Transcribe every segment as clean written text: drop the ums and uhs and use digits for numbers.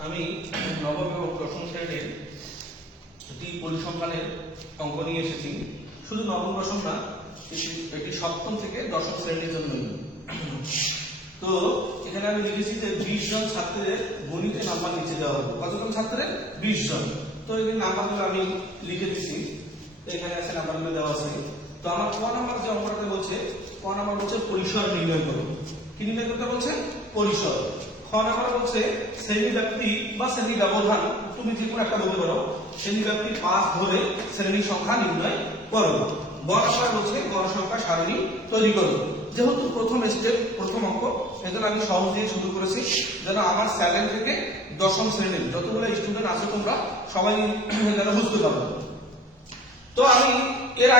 আমি নবম এবং দশম শ্রেণীর একটি পরিসংখ্যানের অঙ্ক নিয়ে এসেছি। শুধু নবম দশম না, এটি সপ্তম থেকে দশম শ্রেণীর জন্যই। তো এখানে আমি লিখেছি যে 20 জন ছাত্রের গণিতে নাম্বার নিচে দেওয়া হবে। কতজন ছাত্রের? 20 জন। তো এই নাম্বারগুলো আমি লিখে দিচ্ছি, এখানে আছে নাম্বারগুলো দেওয়া আছে। তো আমার ক নাম্বার যে অঙ্কটাতে বলছে, ক নাম্বার বলছে পরিসর নির্ণয় করো। কি নির্ণয় করতে বলছে? পরিসর। খ নাম্বার বলছে শ্রেণী ব্যাপ্তি বা শ্রেণী ব্যবধান, তুমি যে কোনো একটা বলতে পারো, শ্রেণী ব্যাপ্তি 5 ধরে শ্রেণী সংখ্যা নির্ণয় করো। গ নাম্বার বলছে গড় সংখ্যা সারণী তৈরি করো। যেহেতু প্রথম স্টেপ, প্রথম অঙ্ক, এজন্য আমি সহজ দিয়ে শুরু করেছি, যেন আমার 7 থেকে দশম শ্রেণীর যতগুলো স্টুডেন্ট আছে তোমরা সবাই যেন বুঝতে পারো। তো আমি এর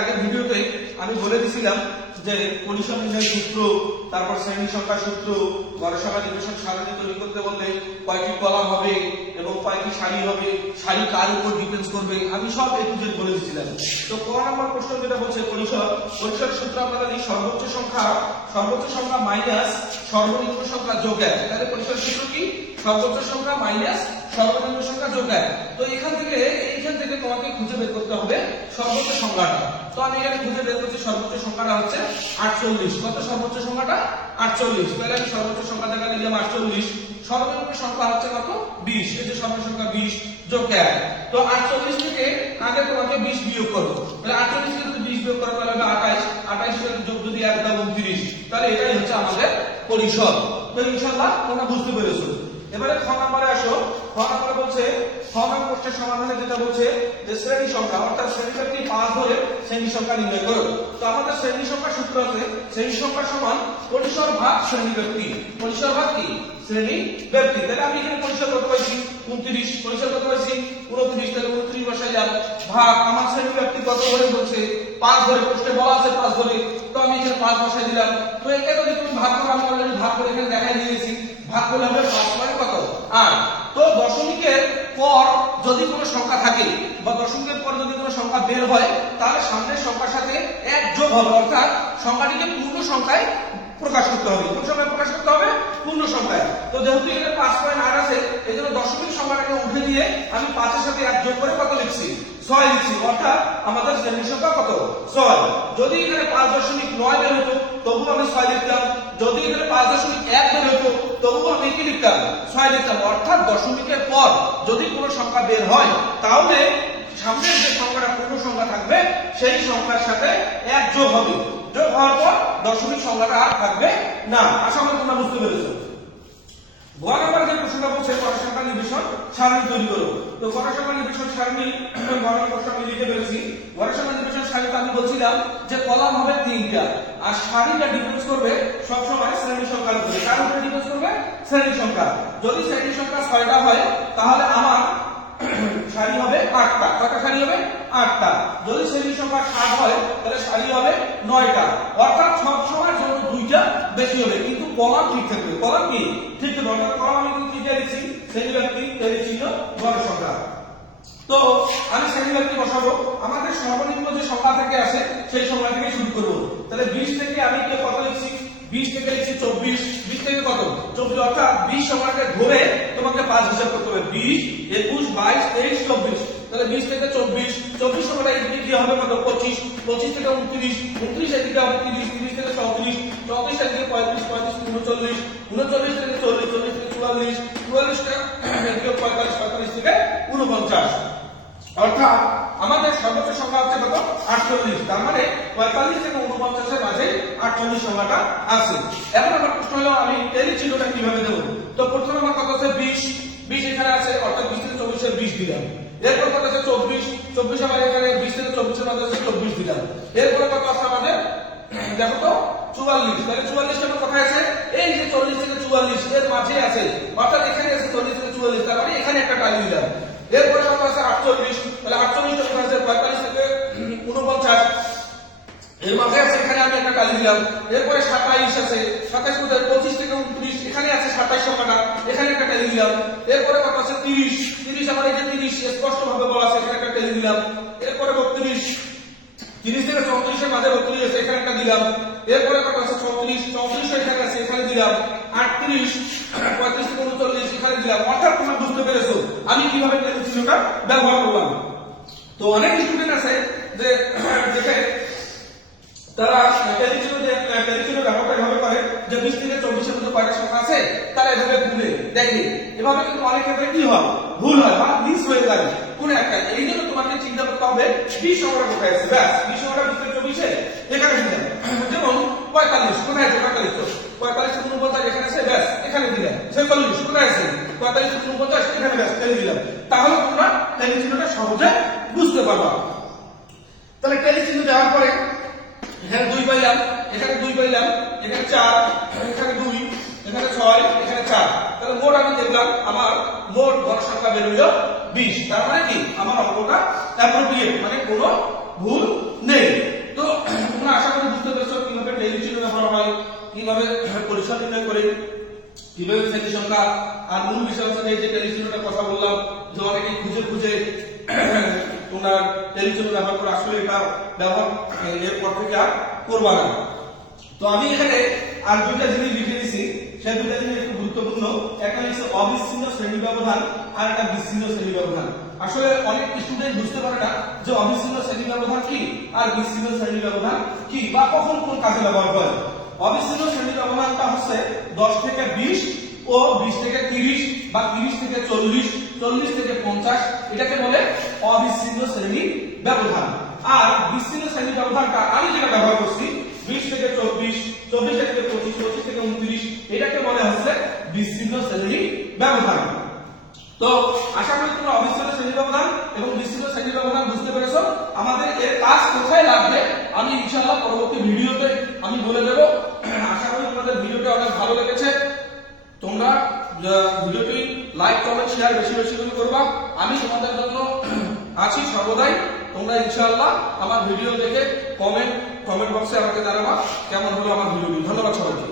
আগের ভিডিওতে আমি বলে দিয়েছিলাম যে পরিসর নির্ণয় সূত্র, তারপর শ্রেণী সংখ্যা সূত্র, গড় সংখ্যা নির্দেশক সারণী তৈরি করতে বললে কয়টি কলাম হবে এবং কয়টি সারি হবে, সারি কার উপর ডিপেন্ড করবে, আমি সব এ টু জেড বলে দিয়েছিলাম। তো ক নাম্বার প্রশ্ন যেটা বলছে পরিসরের সূত্র আমরা জানি সর্বোচ্চ সংখ্যা মাইনাস সর্বনিম্ন সংখ্যা যোগ 1। তাহলে পরিসরের সূত্র কি? সর্বোচ্চ সংখ্যা মাইনাস সর্বনিম্ন সংখ্যা যোগ 1। তো এইখান থেকে তোমাকে খুঁজে বের করতে হবে সর্বোচ্চ সংখ্যাটা। তো আমি এখানে খুঁজে বের করছি, সর্বোচ্চ সংখ্যাটা হচ্ছে 48। কত সর্বোচ্চ সংখ্যাটা? 48। তাহলে আমি সর্বোচ্চ সংখ্যা জায়গা নিলাম 48, সর্বনিম্ন সংখ্যা হচ্ছে কত? 20। এই যে সর্বনিম্ন সংখ্যা 20 যোগ 1। তো 48 থেকে আগে তোমাকে 20 বিয়োগ করো। তাহলে 48 থেকে যদি 20 বিয়োগ করো তাহলে হবে 28। 28 থেকে যোগ যদি 1 দাও 29। তাহলে এটাই হচ্ছে আমাদের পরিসর। তো ইনশাআল্লাহ তোমরা বুঝতে পেরেছো। এবারে খ নম্বরে আসো। খ নম্বরে বলছে, খ নম্বর প্রশ্নের সমাধানে যেটা বলছে যে শ্রেণী সংখ্যা, অর্থাৎ শ্রেণী ব্যাপ্তি 5 ধরে শ্রেণী সংখ্যা নির্ণয় করো। তো আমাদের শ্রেণী সংখ্যা সূত্র আছে, শ্রেণী সংখ্যা সমান পরিসর ভাগ শ্রেণী ব্যাপ্তি। পরিসর ভাগ কি? শ্রেণী ব্যাপ্তি। তাহলে আমি এখানে পরিসর কত পাইছি? 29। পরিসর কত পাইছি? 29। তাহলে 29 বসাই যান, ভাগ আমার শ্রেণী ব্যাপ্তি কত ধরে বলছে? 5 ধরে। প্রশ্নে বলা আছে 5 ধরে, তো আমি এখানে 5 বসাই দিলাম। তো এটা যদি তুমি ভাগ করো, আমি অলরেডি ভাগ করে এখানে দেখাই দিয়েছি, ভাগ করলে হবে 5 মানে কত? 8। তো দশমিকের পর যদি কোনো সংখ্যা থাকে বা দশমিকের পর যদি কোনো সংখ্যা বের হয়, তাহলে সামনের সংখ্যার সাথে 1 যোগ হবে, অর্থাৎ সংখ্যাটিকে পূর্ণ সংখ্যায় প্রকাশ করতে হবে। কোন সংখ্যায় প্রকাশ করতে হবে? পূর্ণ সংখ্যায়। তো যেহেতু এখানে 5.8 আছে, এজন্য দশমিক সংখ্যাটাকে উঠে দিয়ে আমি 5 এর সাথে 1 যোগ করে কত লিখছি? 6 লিখছি। অর্থাৎ আমাদের শ্রেণী সংখ্যা কত? 6। যদি এখানে 5.9 বের হতো তবু আমি 6 লিখতাম। যদি এখানে 5.1 বের হতো তবু আমি কি লিখতাম? 6 লিখতাম। অর্থাৎ দশমিকের পর যদি কোনো সংখ্যা বের হয়, তাহলে সামনের যে সংখ্যাটা পূর্ণ সংখ্যা থাকবে সেই সংখ্যার সাথে 1 যোগ হবে। যোগ হওয়ার পর দশমিক সংখ্যাটা আর থাকবে না। আশা করি তোমরা বুঝতে পেরেছো। গ নাম্বার যে প্রশ্নটা বলছে গড় সংখ্যা নির্দেশক সারণী তৈরি করো। তো গড় সংখ্যা নির্দেশক সারণী গড় প্রশ্ন আমি লিখে ফেলেছি। গড় সংখ্যা নির্দেশক সারণীতে আমি বলছিলাম যে কলাম হবে 3টা, আর সারিটা ডিপেন্ড করবে সব সময় শ্রেণী সংখ্যার উপরে। কার উপরে ডিপেন্ড করবে? শ্রেণী সংখ্যা। যদি শ্রেণী সংখ্যা 6টা হয় তাহলে আমার সারি হবে 8টা। কয়টা সারি হবে? 8টা। যদি শ্রেণী সংখ্যা 7 হয় তাহলে সারি হবে 9টা। অর্থাৎ সব সময় জন্য 2টা বেশি হবে, কিন্তু কলাম ঠিক থাকবে। কলাম কি? ঠিক থাকবে। অর্থাৎ কলাম আমি কি লিখছি? শ্রেণী ব্যাপ্তি, শ্রেণী চিহ্ন, গড় সংখ্যা। তো আমি শ্রেণী ব্যাপ্তি বসাবো। আমাদের সর্বনিম্ন যে সংখ্যা থেকে আসে সেই সংখ্যা থেকে শুরু করব। তাহলে 20 থেকে আমি কত লিখছি? 20 থেকে লিখছি 24। 20 থেকে কত? 24। অর্থাৎ 20 সংখ্যাকে ধরে তোমাকে 5 হিসাব করতে হবে। 20, 21, 22, 23, 24। তাহলে 20 থেকে 24, 24 সংখ্যাটা এদিকে কি হবে কত? 25, 25 থেকে 29, 29 এদিকে হবে 30, 30 থেকে 34, 34 এদিকে 35, 35 থেকে 39, 39 থেকে 40, 40 থেকে 44, 44 থেকে এদিকে 45, 45 থেকে 49। অর্থাৎ আমাদের সর্বোচ্চ সংখ্যা হচ্ছে কত? 48। তার মানে 45 থেকে 49 এর মাঝে 48 সংখ্যাটা আছে। এখন আমার প্রশ্ন হলো আমি টেলি চিহ্নটা কিভাবে দেব? তো প্রথমে আমার কত আছে? 20, 20 এখানে আছে, অর্থাৎ 20 থেকে 24 এর 20 দিলাম। এরপর কত আছে? 24, 24 আমার এখানে 20 থেকে 24 এর মধ্যে আছে 24 দিলাম। এরপর কত আছে আমাদের? দেখো তো 44। তাহলে 44 টা কোথায় আছে? এই যে 40 থেকে 44 এর মাঝে আছে, অর্থাৎ এখানে আছে 40 থেকে 44। তার মানে এখানে একটা টালি দিলাম। এরপরে কত আছে? 48। তাহলে 48 টা কোথায় আছে? 45 থেকে 49 এর মাঝে আছে, এখানে আমি একটা টালি দিলাম। এরপরে 27 আছে, 27 কোথায়? 25 থেকে 29 এখানে আছে 27 সংখ্যাটা, এখানে একটা টালি দিলাম। এরপরে কত আছে? 30, 30 আমার এই যে 30 স্পষ্ট ভাবে বলা আছে, এখানে একটা টালি দিলাম। এরপরে 32, 30 থেকে 34 এর মাঝে 32 আছে, এখানে একটা দিলাম। এরপরে কত আছে? 34, 34 এখানে আছে, এখানে দিলাম। 38, 35 থেকে 39 আমি কিভাবে টেলি চিহ্নটা ব্যবহার করলাম। তো অনেক স্টুডেন্ট আছে যে যেটা তারা টেলি চিহ্ন ব্যবহারটা এভাবে করে যে 20 থেকে 24 এর মধ্যে কয়টা সংখ্যা আছে তারা এভাবে ঘুরে দেখে, এভাবে কিন্তু অনেক ক্ষেত্রে কি হয়, ভুল হয় বা মিস হয়ে যায় কোন একটা। এই জন্য তোমাকে চিন্তা করতে হবে 20 সংখ্যাটা কোথায় আছে, ব্যাস 20 সংখ্যাটা 20 থেকে 24 এখানে দিলাম। যেমন 45 কোথায় আছে, 45 তো 45 49 এখানে আছে, ব্যাস এখানে দিলাম। 46 কোথায় আছে, 45 49 এখানে, ব্যাস টেলি দিলাম। তাহলে তোমরা টেলি চিহ্নটা সহজে বুঝতে পারবা। তাহলে টেলি চিহ্ন দেওয়ার পরে এখানে 2 পাইলাম, এখানে 2 পাইলাম, এখানে 4, এখানে 2, এখানে 6, এখানে 4। তাহলে মোট আমি দেখলাম আমার মোট গড় সংখ্যা বের হইল 20। তার মানে কি আমার অঙ্কটা অ্যাপ্রোপ্রিয়েট, মানে কোনো ভুল নেই। তো তোমরা আশা করি বুঝতে পেরেছো কিভাবে টেলি চিহ্ন ব্যবহার হয়, কিভাবে পরিসর নির্ণয় করে, কিভাবে শ্রেণী সংখ্যা। আর মূল বিষয় হচ্ছে যে টেলি চিহ্নটার কথা বললাম যে অনেকে খুঁজে খুঁজে তোমরা টেলি চিহ্ন ব্যবহার করে, আসলে এটা ব্যবহার এরপর থেকে আর করবা না। তো আমি এখানে আর দুইটা জিনিস লিখে দিয়েছি, সেই দুইটা জিনিস একটু গুরুত্বপূর্ণ। একটা হচ্ছে অবিচ্ছিন্ন শ্রেণী ব্যবধান আর একটা বিচ্ছিন্ন শ্রেণী ব্যবধান। আসলে অনেক স্টুডেন্ট বুঝতে পারে না যে অবিচ্ছিন্ন শ্রেণী ব্যবধান কি আর বিচ্ছিন্ন শ্রেণী ব্যবধান কি বা কখন কোন কাজে ব্যবহার হয়। অবিচ্ছিন্ন শ্রেণী ব্যবধানটা হচ্ছে 10 থেকে 20 ও 20 থেকে 30 বা 30 থেকে 40, 40 থেকে 50, এটাকে বলে অবিচ্ছিন্ন শ্রেণী ব্যবধান। আর বিচ্ছিন্ন শ্রেণী ব্যবধানটা আমি যেটা ব্যবহার করছি 20 থেকে 24, 24 থেকে 25, 25 থেকে 29, এটাকে বলে হচ্ছে বিচ্ছিন্ন শ্রেণী ব্যবধান। তো আশা করি তোমরা অবিচ্ছিন্ন শ্রেণী ব্যবধান এবং বিচ্ছিন্ন শ্রেণী ব্যবধান বুঝতে পেরেছো। আমাদের এর কাজ কোথায় লাগবে আমি ইনশাআল্লাহ পরবর্তী ভিডিওতে আমি বলে দেব। আশা করি তোমাদের ভিডিওটি অনেক ভালো লেগেছে। তোমরা ভিডিওটি লাইক কমেন্ট শেয়ার বেশি বেশি করে করবা। আমি তোমাদের জন্য আছি সর্বদাই। তোমরা ইনশাআল্লাহ আমার ভিডিও দেখে কমেন্ট বক্সে আমাকে জানাবা কেমন হলো আমার ভিডিওটি। ধন্যবাদ সবাইকে।